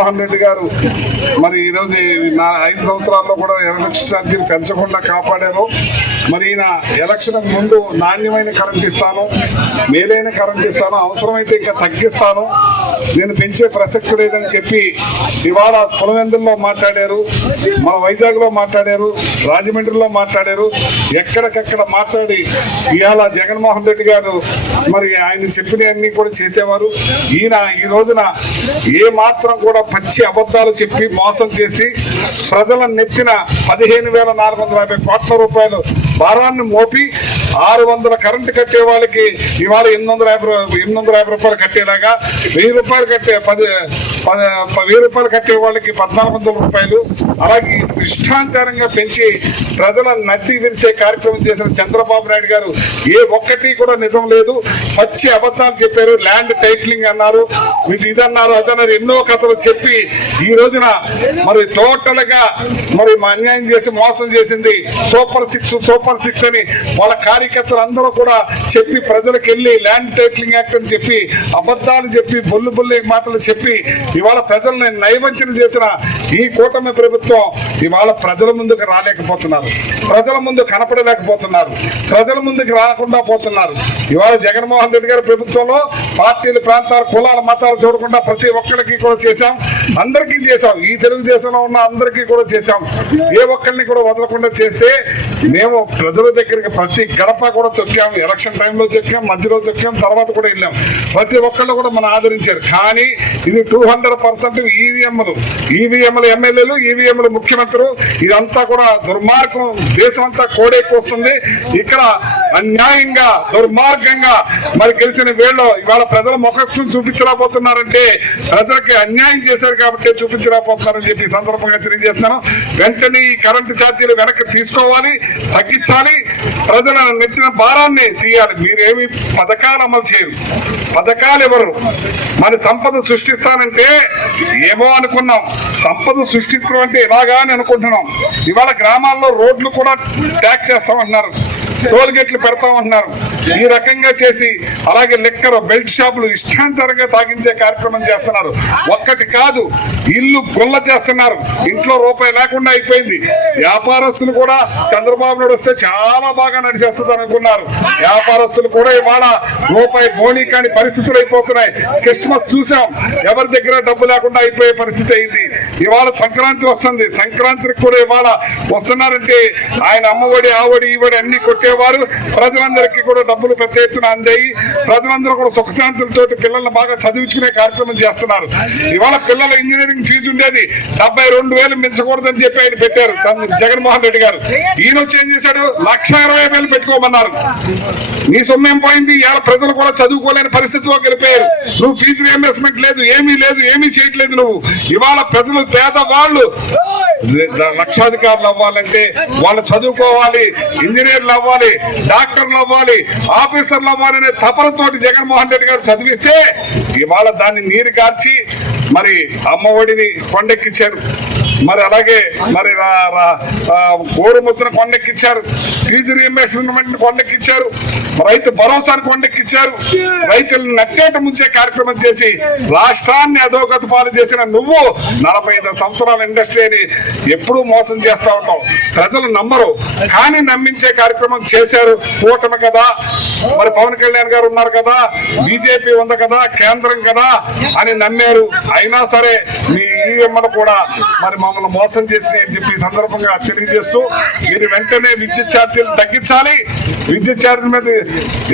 జగన్మోహన్ రెడ్డి గారు మరి ఈరోజు నా ఐదు సంవత్సరాల్లో కూడా ఎలక్షన్ ఛార్జీలు పెంచకుండా కాపాడారు. మరి ఈయన ఎలక్షన్ ముందు నాణ్యమైన కరెంట్ ఇస్తాను మేలైన కరెంట్ ఇస్తాను అవసరమైతే ఇంకా తగ్గిస్తాను. నేను పెంచే ప్రసక్తి లేదని చెప్పి ఇవాళ పులవెందుల్లో మాట్లాడారు మన వైజాగ్లో మాట్లాడారు రాజమండ్రిలో మాట్లాడారు. ఎక్కడికక్కడ మాట్లాడి ఇవాళ జగన్మోహన్ రెడ్డి గారు మరి ఆయన చెప్పినవన్నీ కూడా చేసేవారు. ఈయన ఈ రోజున ఏ మాత్రం కూడా పచ్చి అబద్ధాలు చెప్పి మోసం చేసి ప్రజలను నెత్తిన పదిహేను వేల నాలుగు వందల యాభై కోట్ల రూపాయలు భారాన్ని మోపి ఆరు వందల కరెంటు కట్టే వాళ్ళకి ఇవాళ ఎనిమిది వందల యాభై ఎనిమిది వందల యాభై రూపాయలు కట్టేలాగా వెయ్యి రూపాయలు కట్టే పది పది వెయ్యి రూపాయలు కట్టే వాళ్ళకి పద్నాలుగు వందల రూపాయలు. అలాగే ఇష్టాంతరంగా పెంచి ప్రజల నడ్డి విరిసే కార్యక్రమం చేసిన చంద్రబాబు నాయుడు గారు ఏ ఒక్కటి కూడా నిజం లేదు. పచ్చి అబద్ధాలు చెప్పారు. ల్యాండ్ టైటిలింగ్ అన్నారు. ఇది ఇదన్నారు. అదన్నారు. ఎన్నో కథలు చెప్పి ఈ రోజున మరి టోటల్గా మరి మా అన్యాయం చేసి మోసం చేసింది సూపర్ సిక్స్ సూపర్ సిక్స్ అని వాళ్ళ కార్యకర్తలు అందరూ కూడా చెప్పి ప్రజలకు వెళ్ళి ల్యాండ్ టైటిలింగ్ యాక్ట్ అని చెప్పి అబద్ధాలు చెప్పి బొల్లు బొల్లి మాటలు చెప్పి ఇవాళ ప్రజల్ని నైవంచన చేసిన ఈ కూటమి ప్రభుత్వం ఇవాళ ప్రజల ముందుకు రాలేకపోతున్నారు. ప్రజల ముందు కనపడలేకపోతున్నారు. ప్రజల ముందుకు రాకుండా పోతున్నారు. ఇవాళ జగన్మోహన్ రెడ్డి గారి ప్రభుత్వంలో పార్టీలు ప్రాంతాలు కులాల మతాలు చూడకుండా ప్రతి ఒక్కరికి కూడా చేశాం. అందరికీ చేశాం. ఈ తెలుగుదేశంలో ఉన్న అందరికీ కూడా చేశాం. ఏ ఒక్కరిని కూడా వదలకుండా చేస్తే మేము ప్రజల దగ్గరికి ప్రతి గడప కూడా తొక్కాం ఎలక్షన్ టైంలో తొక్కాం మధ్యలో తొక్కాం తర్వాత కూడా వెళ్ళాం ప్రతి ఒక్కళ్ళు కూడా మనం ఆదరించారు. కానీ ఇది టూ హండ్రెడ్ పర్సెంట్ ఈవీఎంలు ఈవీఎంలు ఎమ్మెల్యేలు ఈవీఎంలు ముఖ్యమంత్రులు. ఇదంతా కూడా దుర్మార్గం. దేశం అంతా కోడెక్కొస్తుంది ఇక్కడ అన్యాయంగా దుర్మార్గంగా మరి గెలిచిన వీళ్ళు ఇవాళ ప్రజల ముఖం చూపించలేకపోతున్నారంటే ప్రజలకి అన్యాయం చేశారు కాబట్టి చూపించలేకపోతున్నారని చెప్పి సందర్భంగా తెలియజేస్తాను వెంటనే ఈ కరెంటు ఛార్జీలు వెనక్కి తీసుకోవాలి తగ్గించాలి ప్రజల నెట్టిన భారాన్ని తీయాలి. మీరేమి పథకాలు అమలు చేయరు. పథకాలు ఎవరు? మరి సంపద సృష్టిస్తానంటే ఏమో అనుకున్నాం. సంపద సృష్టించడం అంటే ఇలాగా అని అనుకుంటున్నాం. ఇవాళ గ్రామాల్లో రోడ్లు కూడా ట్యాక్స్ చేస్తామంటున్నారు. టోల్ గేట్లు పెడతామంటున్నారు. ఈ రకంగా చేసి అలాగే చక్కెర బెల్ట్ షాపులు ఇష్టాంతరంగా తాగించే కార్యక్రమం చేస్తున్నారు. ఒక్కటి కాదు ఇల్లు గుల్ల చేస్తున్నారు. ఇంట్లో రూపాయి లేకుండా అయిపోయింది. వ్యాపారస్తులు కూడా చంద్రబాబు నాయుడు వస్తే చాలా బాగా నడిచేస్తుంది అనుకున్నారు. వ్యాపారస్తులు కూడా ఇవాళ రూపాయి బోనీ కాని పరిస్థితులు అయిపోతున్నాయి. క్రిస్మస్ చూసాం. ఎవరి దగ్గర డబ్బు లేకుండా అయిపోయే పరిస్థితి అయింది. ఇవాళ సంక్రాంతి వస్తుంది. సంక్రాంతికి కూడా ఇవాళ వస్తున్నారంటే ఆయన అమ్మఒడి ఆవడి ఈవడి అన్ని కొట్టేవారు. ప్రజలందరికీ కూడా డబ్బులు పెద్ద ఎత్తున అందాయి. ప్రజలందరూ కూడా సుఖశాంతులతో పిల్లల్ని బాగా చదివించుకునే కార్యక్రమం చేస్తున్నారు. ఇవాళ పిల్లల ఇంజనీరింగ్ ఫీజు ఉండేది. డెబ్బై రెండు వేలు మించకూడదని చెప్పి ఆయన పెట్టారు. జగన్మోహన్ రెడ్డి గారు. ఈయన వచ్చి ఏం చేశాడు? లక్ష ఇరవై వేలు పెట్టుకోమన్నారు. నీ సొమ్మేం పోయింది? ఇవాళ ప్రజలు కూడా చదువుకోలేని పరిస్థితిలో గెలిపారు నువ్వు ఫీజు రియంబర్స్మెంట్ లేదు. ఏమీ లేదు. ఏమీ చేయట్లేదు నువ్వు. ఇవాళ ప్రజలు పేదవాళ్ళు లక్షాధికారులు అవ్వాలంటే వాళ్ళు చదువుకోవాలి ఇంజనీర్లు అవ్వాలి డాక్టర్లు అవ్వాలి ఆఫీసర్లు అవ్వాలనే తపనతోటి జగన్మోహన్ రెడ్డి గారు చదివిస్తే ఇవాళ దాన్ని నీరు కార్చి మరి అమ్మఒడిని కొండెక్కించారు. మరి అలాగే మరి రా- రా- గోరుముద్ర కొండెక్కించారు. ఫీజు రియంబర్స్మెంట్ ఇచ్చారు రైతు భరోసాను కొండెక్కించారు రైతులను నట్టేట ముంచే కార్యక్రమం చేసి రాష్ట్రాన్ని అధోగతి పాలు చేసిన నువ్వు నలభై ఐదు సంవత్సరాల ఇండస్ట్రీని ఎప్పుడూ మోసం చేస్తా ఉంటావు. ప్రజలు నమ్మరు. కానీ నమ్మించే కార్యక్రమం చేశారు కూటమి కదా. మరి పవన్ కళ్యాణ్ గారు ఉన్నారు కదా. బీజేపీ ఉంది కదా. కేంద్రం కదా అని నమ్మారు. అయినా సరే మీ ఈఎంఎల్ కూడా మరి మమ్మల్ని మోసం చేసినాయి అని చెప్పి సందర్భంగా తెలియజేస్తూ మీరు వెంటనే విద్యుత్ ఛార్జీలు తగ్గించాలి. విద్యుత్ ఛార్జీ మీద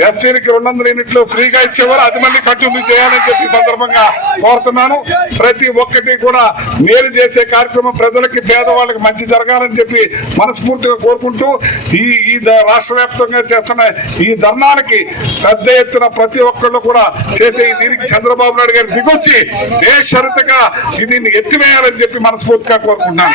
ఎస్సీలకి రెండు వందల యూనిట్లు ఫ్రీగా ఇచ్చేవారు. అది మళ్ళీ కంటిన్యూ చేయాలని చెప్పి సందర్భంగా కోరుతున్నాను. ప్రతి ఒక్కటి కూడా మేలు చేసే కార్యక్రమం ప్రజలకి పేదవాళ్ళకి మంచి జరగాలని చెప్పి మనస్ఫూర్తిగా కోరుకుంటూ ఈ ఈ ద- రాష్ట్ర వ్యాప్తంగా చేస్తున్న ఈ ధర్నాలకి పెద్ద ఎత్తున ప్రతి ఒక్కళ్ళు కూడా చేసే దీనికి చంద్రబాబు నాయుడు గారు దిగొచ్చి ఏ షరతుగా దీన్ని ఎత్తివేయాలని చెప్పి మనస్ఫూర్తిగా కోరుకుంటున్నాను.